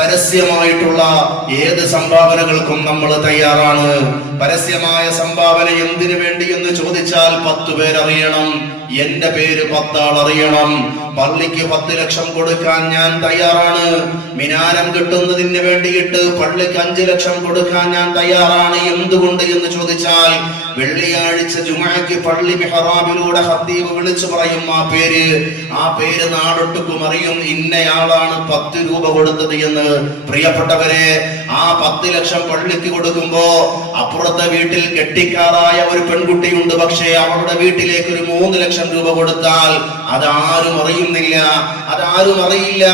പരസ്യമായിട്ടുള്ള ഏത് സംഭാവനകൾക്കും നമ്മൾ തയ്യാറാണ്. പരസ്യമായ സംഭാവന എന്തിനു വേണ്ടി എന്ന് ചോദിച്ചാൽ 10 പേരറിയണം, എന്റെ പേര് 10 ആൾ അറിയണം. പള്ളിക്ക് 10 ലക്ഷം കൊടുക്കാൻ ഞാൻ തയ്യാറാണ്. മിനാരം കിട്ടുന്നതിന് വേണ്ടിയിട്ട് പള്ളിക്ക് 5 ലക്ഷം കൊടുക്കാൻ ഞാൻ തയ്യാറാണ്. എന്തുകൊണ്ട് എന്ന് ചോദിച്ചാൽ വെള്ളിയാഴ്ച ജുമുഅക്ക് പള്ളി മിഹ്റാബിലൂടെ ഖത്തീബ് വിളിച്ചു പറയും ആ പേര് നാടൊട്ടുക്കും അറിയും, ഇന്നയാളാണ് 10 രൂപ കൊടുത്തത് എന്ന്. പ്രിയപ്പെട്ടവരെ, ആ 10 ലക്ഷം പള്ളിക്ക് കൊടുക്കുമ്പോ അപ്പുറത്തെ വീട്ടിൽ കെട്ടിക്കാറായ ഒരു പെൺകുട്ടിയുണ്ട്. പക്ഷേ അവളുടെ വീട്ടിലേക്ക് ഒരു 3 ലക്ഷം രൂപ കൊടുത്താൽ അതാരും അറിയുന്നില്ല, അതാരും അറിയില്ല.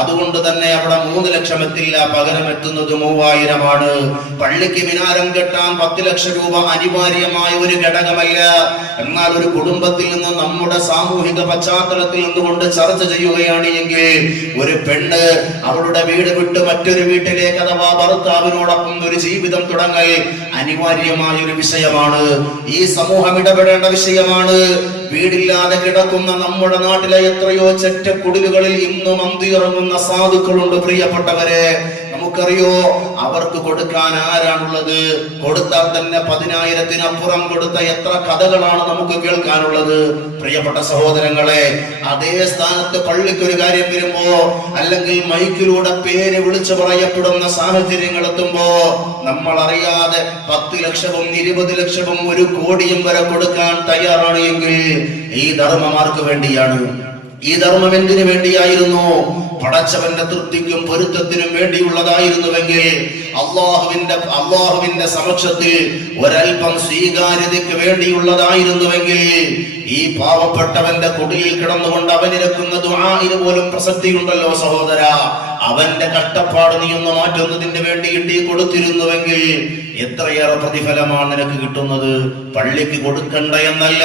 അതുകൊണ്ട് തന്നെ അവിടെ 3 ലക്ഷം എത്തില്ല, പകരം എത്തുന്നത് 3000ആണ്. പള്ളിക്ക് മിനാരം കെട്ടാൻ 10 ലക്ഷം രൂപ അനിവാര്യമായ ഒരു ഘടകമല്ല. എന്നാൽ ഒരു കുടുംബത്തിൽ നിന്ന് നമ്മുടെ സാമൂഹിക പശ്ചാത്തലത്തിൽ നിന്നുകൊണ്ട് ചർച്ച ചെയ്യുകയാണ് എങ്കിൽ ഒരു പെണ്ണ് അവളുടെ വീട് വിട്ട് മറ്റൊരു വീട്ടിലേക്ക് അഥവാ ഭർത്താവിനോടൊപ്പം ഒരു ജീവിതം തുടങ്ങൽ അനിവാര്യമായ ഒരു വിഷയമാണ്. ഈ സമൂഹം ഇടപെടേണ്ട വിഷയമാണ്. വീടില്ലാതെ കിടക്കുന്ന നമ്മുടെ നാട്ടിലെ എത്രയോ ചെറ്റക്കുടിലുകളിൽ ഇന്നും അന്തിയിറങ്ങുന്ന സാധുക്കളുണ്ട്. പ്രിയപ്പെട്ടവരെ, നമുക്കറിയോ അവർക്ക് കൊടുക്കാൻ ആരാണുള്ളത്? കൊടുത്താൽ തന്നെ 10,000-നപ്പുറം കൊടുത്ത എത്ര കഥകളാണ് നമുക്ക് കേൾക്കാനുള്ളത്. പ്രിയപ്പെട്ട സഹോദരങ്ങളെ, അതേ സ്ഥാനത്ത് പള്ളിക്ക് ഒരു കാര്യം വരുമ്പോ അല്ലെങ്കിൽ മൈക്കിലൂടെ പേര് വിളിച്ചു പറയപ്പെടുന്ന സാഹചര്യങ്ങൾ എത്തുമ്പോ നമ്മൾ അറിയാതെ 10 ലക്ഷവും 20 ലക്ഷവും 1 കോടിയും വരെ കൊടുക്കാൻ തയ്യാറാണ് എങ്കിൽ ഈ ധർമ്മം ആർക്ക് വേണ്ടിയാണ്? ഈ ധർമ്മം എന്തിനു വേണ്ടിയായിരുന്നു? പടച്ചവന്റെ തൃപ്തിക്കും പൊരുത്തത്തിനും വേണ്ടിയുള്ളതായിരുന്നുവെങ്കിൽ, അള്ളാഹുവിന്റെ സമക്ഷത്തിൽ ഒരൽപ്പം സ്വീകാര്യതയ്ക്ക് വേണ്ടിയുള്ളതായിരുന്നുവെങ്കിൽ, ഈ പാവപ്പെട്ടവന്റെ കുടിയിൽ കിടന്നുകൊണ്ട് അവനിരക്കുന്ന ദുആഇന് പോലും പ്രസക്തിയുണ്ടല്ലോ സഹോദര. അവന്റെ കഷ്ടപ്പാട് നീ ഒന്ന് മാറ്റുന്നതിന് വേണ്ടിയിട്ട് കൊടുത്തിരുന്നുവെങ്കിൽ എത്രയേറെ പ്രതിഫലമാണ് നിനക്ക് കിട്ടുന്നത്. പള്ളിക്ക് കൊടുക്കണ്ട എന്നല്ല,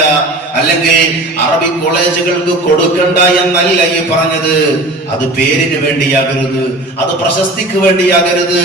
അല്ലെങ്കിൽ അറബി കോളേജുകൾക്ക് കൊടുക്കണ്ട എന്നല്ല ഈ പറഞ്ഞത്. അത് പേരിന് വേണ്ടിയാകരുത്, അത് പ്രശസ്തിക്ക് വേണ്ടിയാകരുത്.